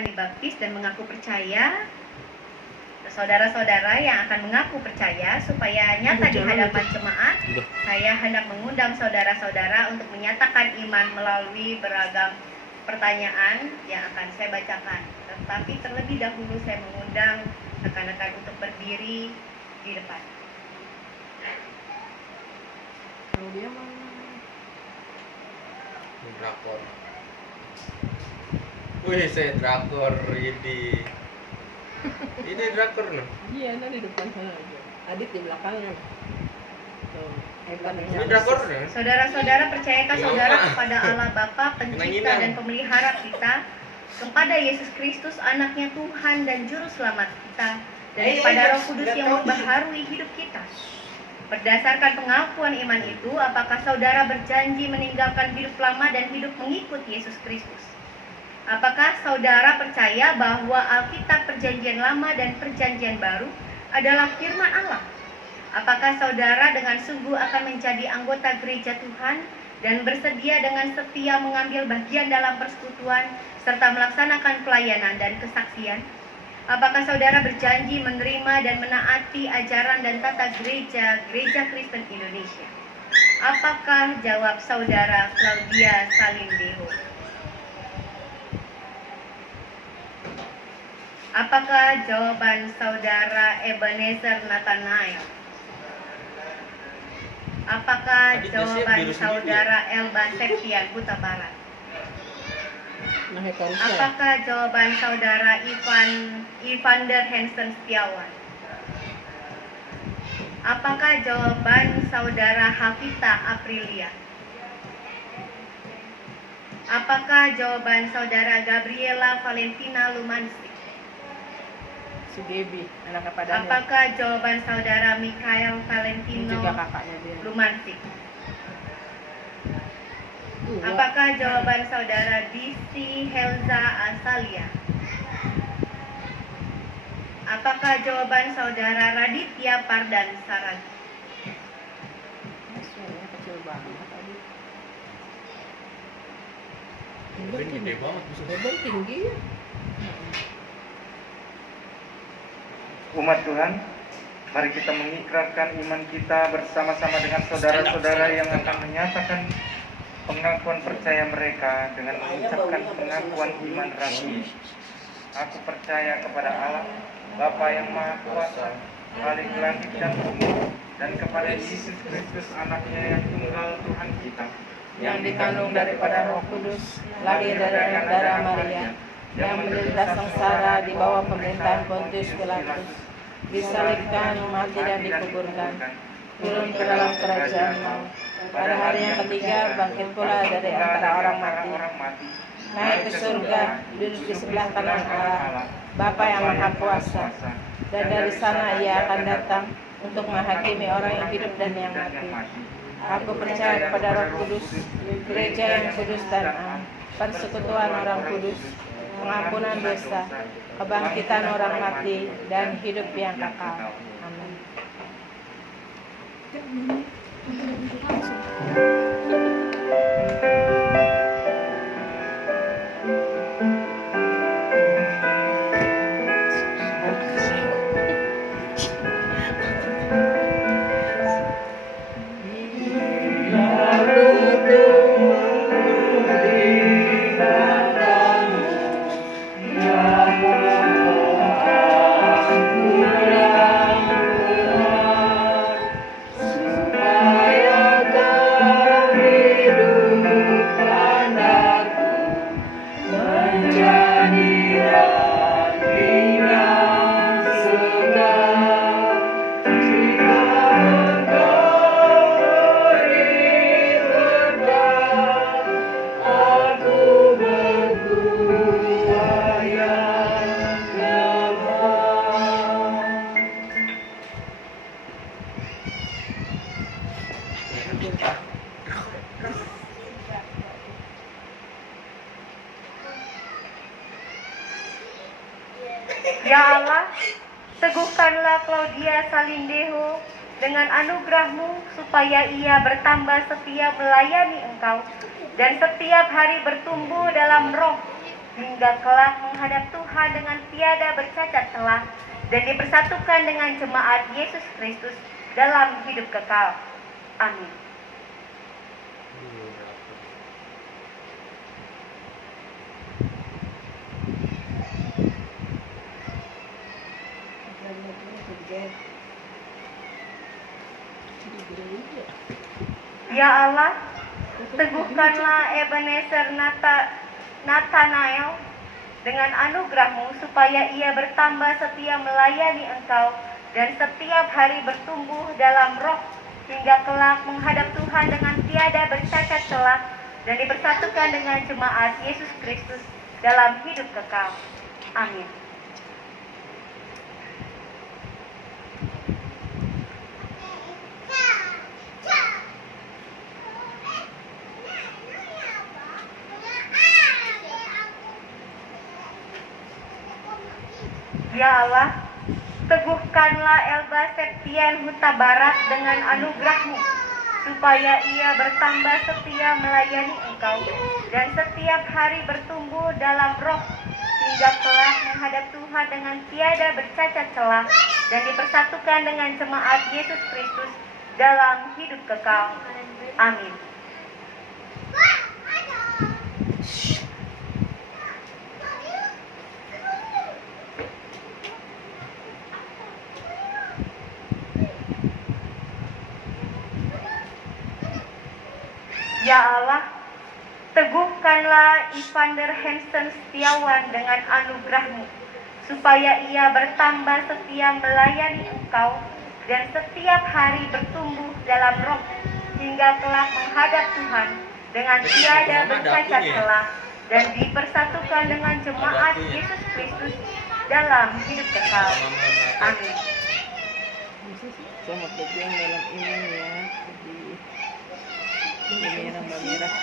akan dibaptis dan mengaku percaya, saudara-saudara yang akan mengaku percaya supaya nyata di hadapan jemaat, saya hendak mengundang saudara-saudara untuk menyatakan iman melalui beragam pertanyaan yang akan saya bacakan. Tetapi terlebih dahulu saya mengundang rekan-rekan untuk berdiri di depan. Kalau dia mah drakor. Wih, saya drakor ini. Ini drakor no. iya, nah di depan sana aja. Adit di belakangnya. Tuh, Ini drakor no. Saudara-saudara, percayakah saudara kepada Allah Bapa, pencipta dan pemelihara kita, kepada Yesus Kristus, anaknya Tuhan dan juru selamat kita, dan kepada Roh Kudus yang membaharui hidup kita? Berdasarkan pengakuan iman itu, apakah saudara berjanji meninggalkan hidup lama dan hidup mengikut Yesus Kristus? Apakah saudara percaya bahwa Alkitab Perjanjian Lama dan Perjanjian Baru adalah firman Allah? Apakah saudara dengan sungguh akan menjadi anggota gereja Tuhan dan bersedia dengan setia mengambil bagian dalam persekutuan serta melaksanakan pelayanan dan kesaksian? Apakah saudara berjanji menerima dan menaati ajaran dan tata gereja Kristen Indonesia? Apakah jawab saudara Claudia Salindeho? Apakah jawaban saudara Ebenezer Nathanael? Apakah jawaban saudara Elba Septian Huta Barat? Apakah jawaban saudara Ivander Hansen Setiawan? Apakah jawaban saudara Hafita Aprilia? Apakah jawaban saudara Gabriela Valentina Lumansik? Sugebi, anak kepadanya. Apakah jawaban saudara Mikhail Valentino juga kakaknya dia. Lumansik? Apakah jawaban saudara Disi Helza Asalia? Apakah jawaban saudara Raditya Pardan Saragi? Suaranya kecil banget tadi. Ben gede banget bisa. Beban tinggi ya. Umat Tuhan, mari kita mengikrarkan iman kita bersama-sama dengan saudara-saudara yang akan menyatakan pengakuan percaya mereka dengan mengucapkan pengakuan iman rasmi. Aku percaya kepada Allah, Bapa yang Maha Kuasa, Khalik langit dan bumi, dan kepada Yesus Kristus, anaknya yang tunggal Tuhan kita, yang dikandung daripada Roh Kudus, lahir dari darah Maria, yang menderita sengsara di bawah pemerintahan Pontius Pilatus, disalibkan, mati dan dikuburkan, turun ke dalam kerajaan maut. Pada hari yang ketiga bangkit pula dari antara orang mati, naik ke surga, duduk di sebelah kanan Allah, Bapa yang Maha Kuasa, dan dari sana Ia akan datang untuk menghakimi orang yang hidup dan yang mati. Aku percaya kepada Roh Kudus, gereja yang kudus dan am, persekutuan orang kudus, pengampunan dosa, kebangkitan orang mati, dan hidup yang kekal. Amin. Ya Allah, teguhkanlah Claudia Salindeho dengan anugerah-Mu supaya ia bertambah setia melayani Engkau dan setiap hari bertumbuh dalam roh hingga kelak menghadap Tuhan dengan tiada bercacat celah dan dipersatukan dengan jemaat Yesus Kristus dalam hidup kekal. Amin. Ya Allah, teguhkanlah Ebenezer Nathanael dengan anugerah-Mu supaya ia bertambah setia melayani Engkau dan setiap hari bertumbuh dalam roh hingga kelak menghadap Tuhan dengan tiada bercacat celah dan dipersatukan dengan jemaat Yesus Kristus dalam hidup kekal. Amin. Ya Allah, teguhkanlah Elba Septian Huta Barat dengan anugerah-Mu, supaya ia bertambah setia melayani Engkau dan setiap hari bertumbuh dalam roh hingga kelak menghadap Tuhan dengan tiada bercacat celah dan dipersatukan dengan jemaat Yesus Kristus dalam hidup kekal. Amin. Ya Allah, teguhkanlah Evander Hansen Setiawan dengan anugerah-Mu, supaya ia bertambah setia melayani Engkau dan setiap hari bertumbuh dalam roh hingga kelak menghadap Tuhan dengan tiada bercacat celah dan dipersatukan dengan jemaat Yesus Kristus dalam hidup kekal. Amin. Sama berjuang dalam iman ya. Jadi merah.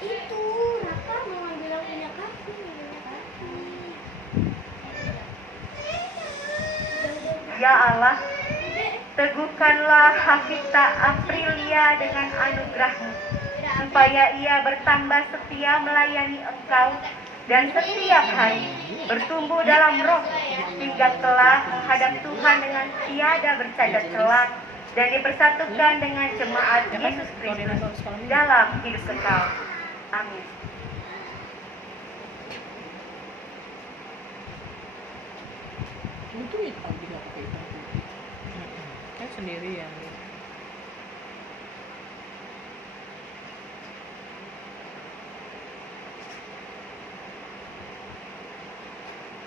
Itu Raka mau ngambil yang punya kaki. Ya Allah, teguhkanlah Hafita Aprilia dengan anugerah-Mu, supaya ia bertambah setia melayani Engkau dan setiap hari bertumbuh dalam roh hingga kelak menghadap Tuhan dengan tiada bercacat celah dan dipersatukan dengan jemaat Yesus Kristus dalam hidup kekal. Amin. Itu hitam tidak pakai hitam putih. Kan sendirian.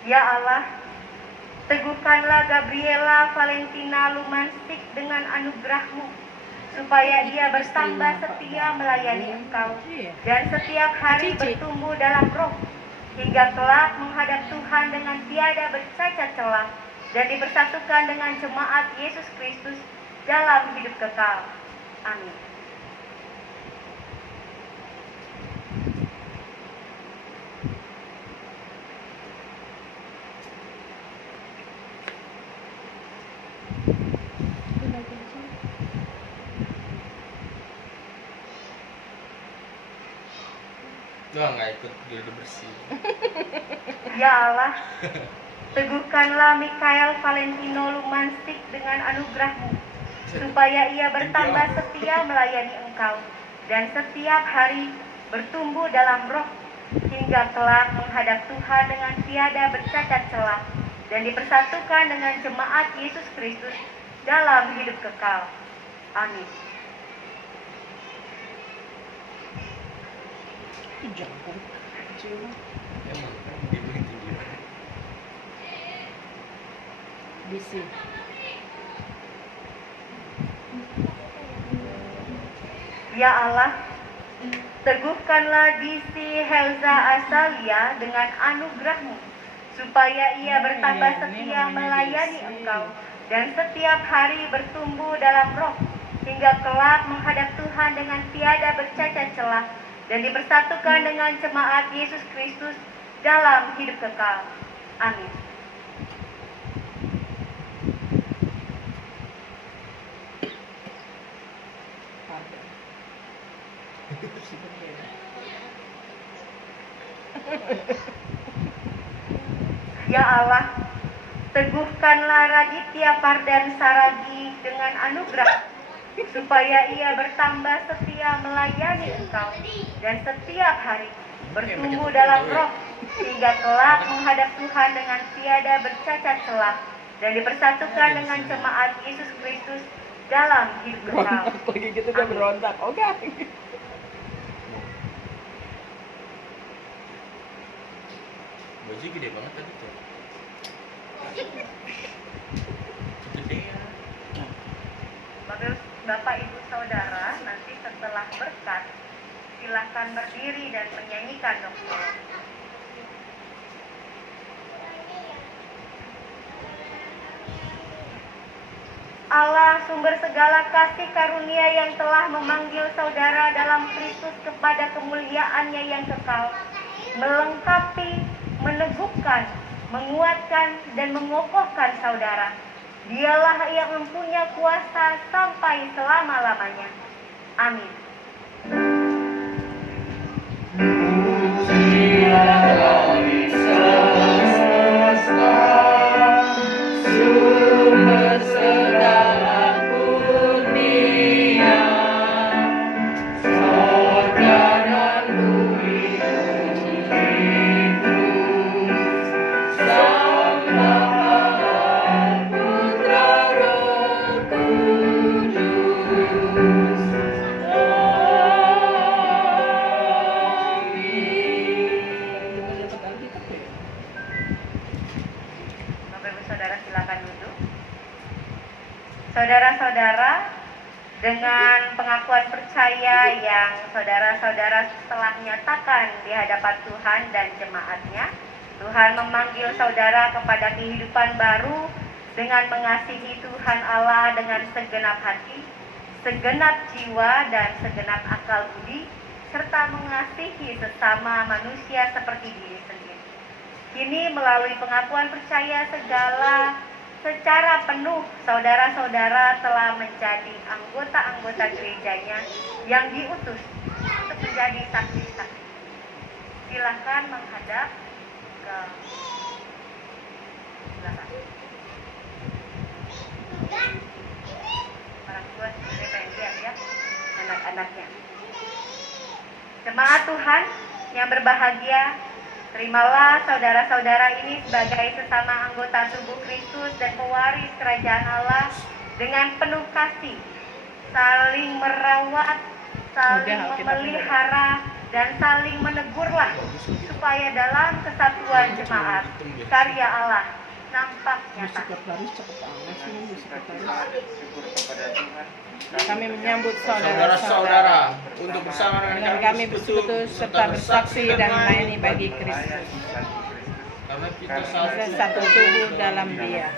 Ya Allah, teguhkanlah Gabriela Valentina Lumanstik dengan anugerah-Mu, supaya ia bertambah setia melayani Engkau dan setiap hari bertumbuh dalam roh hingga kelak menghadap Tuhan dengan tiada bercacat celah dan dipersatukan dengan jemaat Yesus Kristus dalam hidup kekal. Amin. Nggak ikut gildo bersih. Ya Allah, teguhkanlah Mikael Valentino Lumanstik dengan anugerah-Mu, supaya ia bertambah setia melayani Engkau dan setiap hari bertumbuh dalam roh hingga kelak menghadap Tuhan dengan tiada bercacat celah dan dipersatukan dengan jemaat Yesus Kristus dalam hidup kekal. Amin. Itu jangkung kecil. Emang dibeli tinggi. Bisi. Ya Allah, teguhkanlah Disi Helza Asalia dengan anugerah-Mu, supaya ia bertambah setia melayani Engkau dan setiap hari bertumbuh dalam roh hingga kelak menghadap Tuhan dengan tiada bercacat celah dan dipersatukan dengan jemaat Yesus Kristus dalam hidup kekal. Amin. Ya Allah, teguhkanlah Raditya Pardan Saragi dengan anugerah, supaya ia bertambah setia melayani Engkau dan setiap hari bertumbuh dalam roh, sehingga kelak menghadap Tuhan dengan tiada bercacat celah dan dipersatukan dengan jemaat Yesus Kristus dalam hidup kekal. Berontak lagi gitu kan, berontak. Oke. Baju gede banget tadi tuh. Gede ya. Bapak Ibu Saudara, nanti setelah berkat silahkan berdiri dan menyanyikan doa. Allah, sumber segala kasih karunia yang telah memanggil saudara dalam Kristus kepada kemuliaan-Nya yang kekal, melengkapi, meneguhkan, menguatkan, dan mengokohkan saudara. Dialah yang mempunyai kuasa sampai selama-lamanya. Amin. Sumber segala kurnia, sorga dan bumi Kristus, Sang Bapa, Putra, Roh Kudus. Bapak Ibu Saudara silakan duduk. Saudara-saudara, dengan pengakuan percaya yang saudara-saudara telah nyatakan di hadapan Tuhan dan jemaatnya, Tuhan memanggil saudara kepada kehidupan baru dengan mengasihi Tuhan Allah dengan segenap hati, segenap jiwa, dan segenap akal budi, serta mengasihi sesama manusia seperti diri sendiri. Kini melalui pengakuan percaya secara penuh, saudara-saudara telah menjadi anggota-anggota gerejanya yang diutus untuk menjadi saksi-saksi. Silahkan menghadap ke belakang. Orang tua sebenarnya pengen lihat ya anak-anaknya. Jemaat Tuhan yang berbahagia, terimalah saudara-saudara ini sebagai sesama anggota tubuh Kristus dan pewaris kerajaan Allah dengan penuh kasih, saling merawat, saling memelihara, dan saling menegurlah, supaya dalam kesatuan jemaat karya Allah nampak nyata. Kami menyambut Saudara-saudara untuk bersama dengan kami bersekutu serta bersaksi dan melayani bagi Kristus. Karena kita Kita satu tubuh dalam Dia.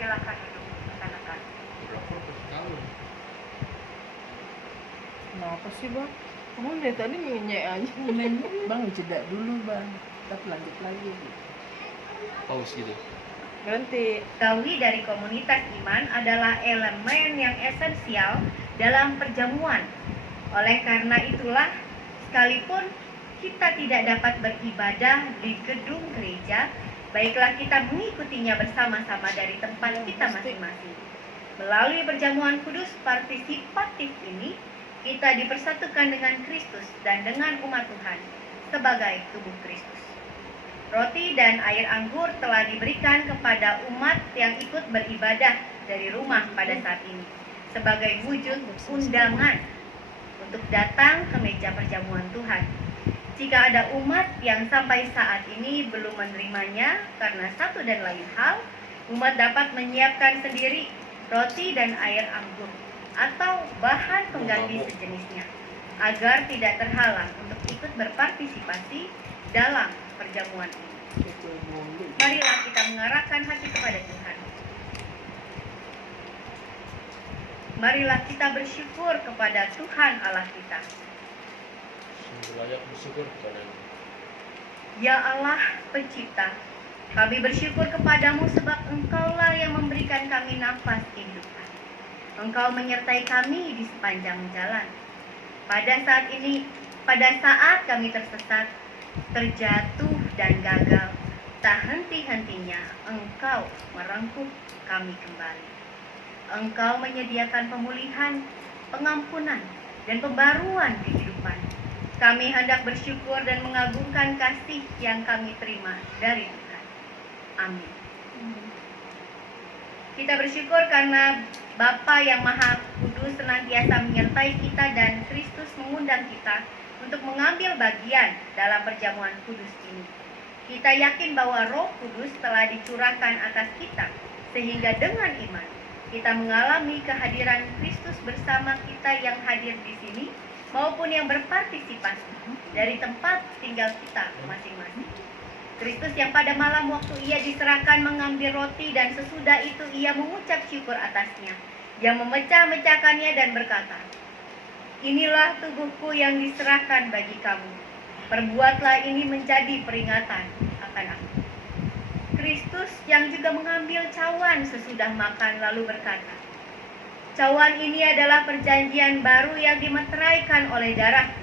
Silakan duduk rekan-rekan. Kenapa sih bang? Kamu dari tadi ngenyek aja. Bang jeda dulu bang. Kita lanjut lagi. Pause gitu. Berhenti. Gawi dari komunitas iman adalah elemen yang esensial dalam perjamuan. Oleh karena itulah, sekalipun kita tidak dapat beribadah di gedung gereja, baiklah kita mengikutinya bersama-sama dari tempat kita masing-masing. Melalui perjamuan kudus partisipatif ini, kita dipersatukan dengan Kristus dan dengan umat Tuhan sebagai tubuh Kristus. Roti dan air anggur telah diberikan kepada umat yang ikut beribadah dari rumah pada saat ini sebagai wujud undangan untuk datang ke meja perjamuan Tuhan. Jika ada umat yang sampai saat ini belum menerimanya karena satu dan lain hal, umat dapat menyiapkan sendiri roti dan air anggur atau bahan pengganti sejenisnya agar tidak terhalang untuk ikut berpartisipasi dalam perjamuan ini. Marilah kita mengarahkan hati kepada Tuhan. Marilah kita bersyukur kepada Tuhan Allah kita. Sungguh layak bersyukur kepada-Mu. Ya Allah Pencipta, kami bersyukur kepadamu sebab Engkaulah yang memberikan kami nafas kehidupan. Engkau menyertai kami di sepanjang jalan. Pada saat ini, pada saat kami tersesat, terjatuh dan gagal, tak henti-hentinya Engkau merengkuh kami kembali. Engkau menyediakan pemulihan, pengampunan, dan pembaruan kehidupan. Kami hendak bersyukur dan mengagungkan kasih yang kami terima dari Tuhan. Amin. Kita bersyukur karena Bapa yang Maha Kudus senantiasa menyertai kita dan Kristus mengundang kita untuk mengambil bagian dalam perjamuan kudus ini. Kita yakin bahwa Roh Kudus telah dicurahkan atas kita, sehingga dengan iman kita mengalami kehadiran Kristus bersama kita yang hadir di sini maupun yang berpartisipasi dari tempat tinggal kita masing-masing. Kristus yang pada malam waktu ia diserahkan mengambil roti dan sesudah itu ia mengucap syukur atasnya, yang memecah-mecahkannya dan berkata, "Inilah tubuhku yang diserahkan bagi kamu. Perbuatlah ini menjadi peringatan akan aku." Kristus yang juga mengambil cawan sesudah makan lalu berkata, "Cawan ini adalah perjanjian baru yang dimeteraikan oleh darahku.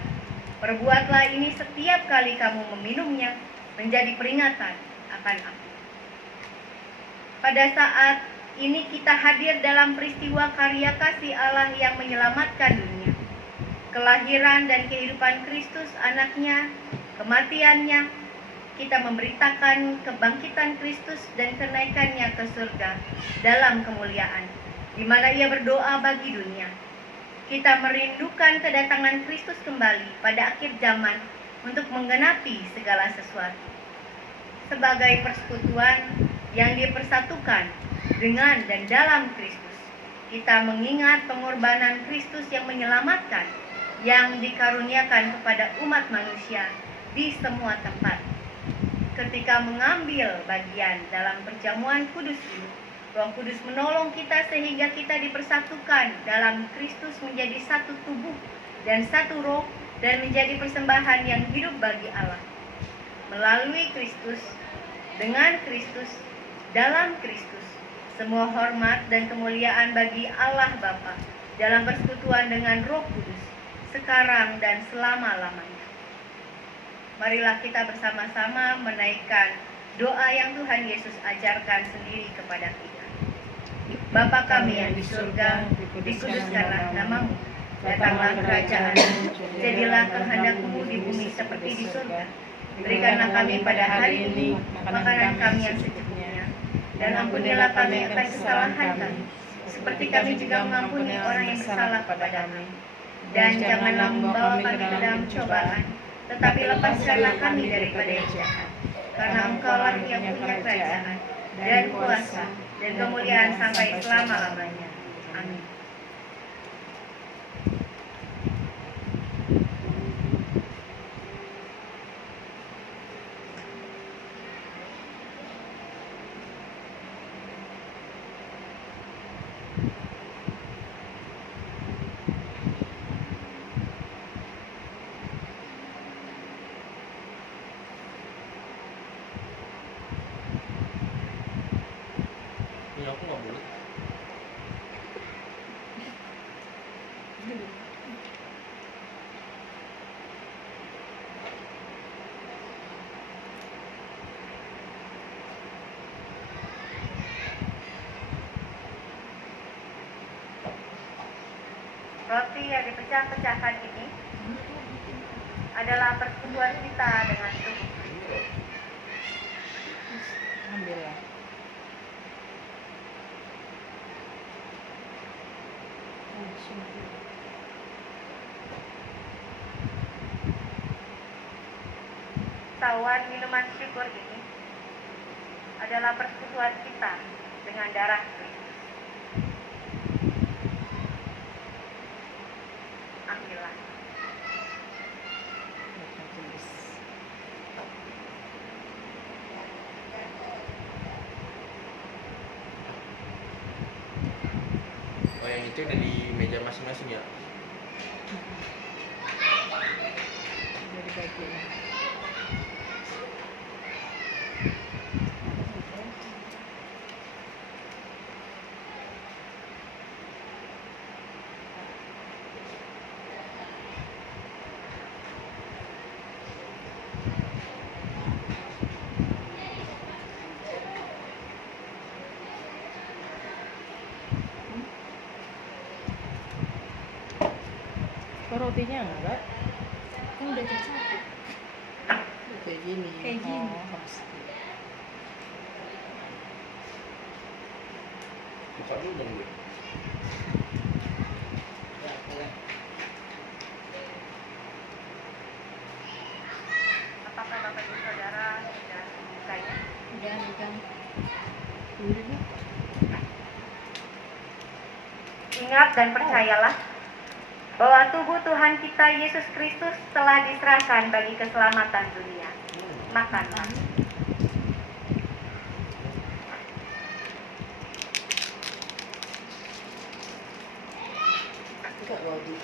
Perbuatlah ini setiap kali kamu meminumnya menjadi peringatan akan aku." Pada saat ini kita hadir dalam peristiwa karya kasih Allah yang menyelamatkan dunia. Kelahiran dan kehidupan Kristus anaknya, kematiannya, kita memberitakan kebangkitan Kristus dan kenaikannya ke surga dalam kemuliaan, di mana ia berdoa bagi dunia. Kita merindukan kedatangan Kristus kembali pada akhir zaman untuk menggenapi segala sesuatu. Sebagai persekutuan yang dipersatukan dengan dan dalam Kristus, kita mengingat pengorbanan Kristus yang menyelamatkan, yang dikaruniakan kepada umat manusia di semua tempat. Ketika mengambil bagian dalam perjamuan kudus ini, Roh Kudus menolong kita sehingga kita dipersatukan dalam Kristus menjadi satu tubuh dan satu roh, dan menjadi persembahan yang hidup bagi Allah. Melalui Kristus, dengan Kristus, dalam Kristus, semua hormat dan kemuliaan bagi Allah Bapa dalam persekutuan dengan Roh Kudus, sekarang dan selama-lamanya. Marilah kita bersama-sama menaikkan doa yang Tuhan Yesus ajarkan sendiri kepada kita. Bapa kami yang di surga, dikuduskanlah namamu. Datanglah kerajaanmu, jadilah kehendakmu di bumi seperti di surga. Berikanlah kami pada hari ini makanan kami yang secukupnya, dan ampunilah kami akan kesalahan kami, seperti kami juga mengampuni orang yang bersalah kepada kami. Dan janganlah membawa kami ke dalam cobaan, tetapi lepaskanlah kami daripada yang jahat. Karena Engkaulah yang punya kerajaan, dan kuasa, dan kemuliaan sampai selama-lamanya. Amin. Ini aku nggak boleh. Roti yang dipecah-pecahkan ini adalah persekutuan kita dengan tubuh. Alhamdulillah. Tawan minuman syukur ini adalah persekutuan kita dengan darah Kristus. Ambillah. Oh, yang itu udah di meja masing-masing ya. Dari bagian. rotinya enggak? Kan udah satu. Kayak gini. Kayak gini. Oh, harus. Buka dulu dong gue. Apakah Bapak Ibu Saudara sudah membukanya? Udah megang. Ingat dan percayalah bahwa tubuh Tuhan kita Yesus Kristus telah diserahkan bagi keselamatan dunia. Makanlah. Enggak roti.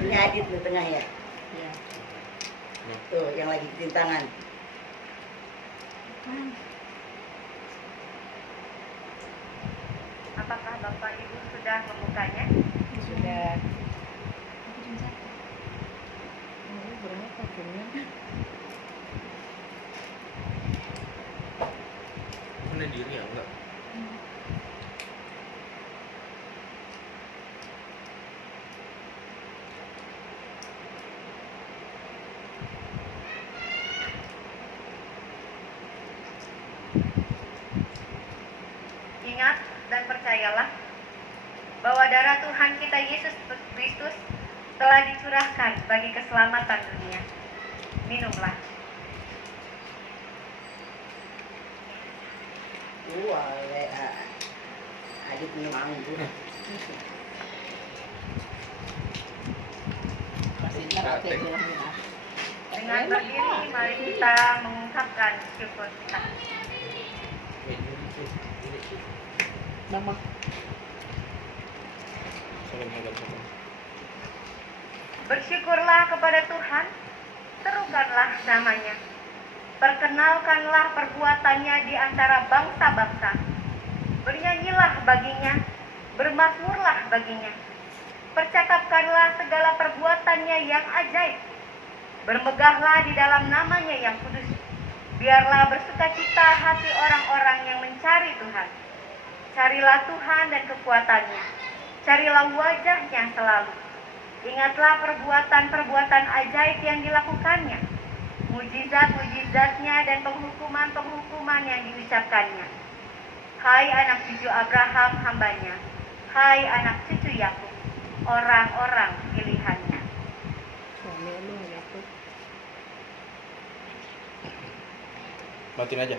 Ini Adit di tengah ya. Ya. Tuh yang lagi tintangan. Apakah Bapak Ibu sudah membukanya? Sudah. Oh, berapa punya? Mana diri ya enggak? Ingat dan percayalah bahwa darah Tuhan kita Yesus Kristus telah dicurahkan bagi keselamatan dunia. Minumlah. Wah, Adit minum anggur. Masih ntar ada yang Dengan berdiri, mari kita mengungkapkan syukur kita. Mama. Salam hadap salam. Bersyukurlah kepada Tuhan, serukanlah namanya. Perkenalkanlah perbuatannya di antara bangsa-bangsa. Bernyanyilah baginya, bermazmurlah baginya. Percakapkanlah segala perbuatannya yang ajaib. Bermegahlah di dalam namanya yang kudus. Biarlah bersukacita hati orang-orang yang mencari Tuhan. Carilah Tuhan dan kekuatannya. Carilah wajahnya selalu. Ingatlah perbuatan-perbuatan ajaib yang dilakukannya. Mujizat-mujizatnya dan penghukuman-penghukuman yang diucapkannya. Hai anak cucu Abraham hambanya. Hai anak cucu Yakub, orang-orang pilihannya. Suami lu gitu. Matiin aja.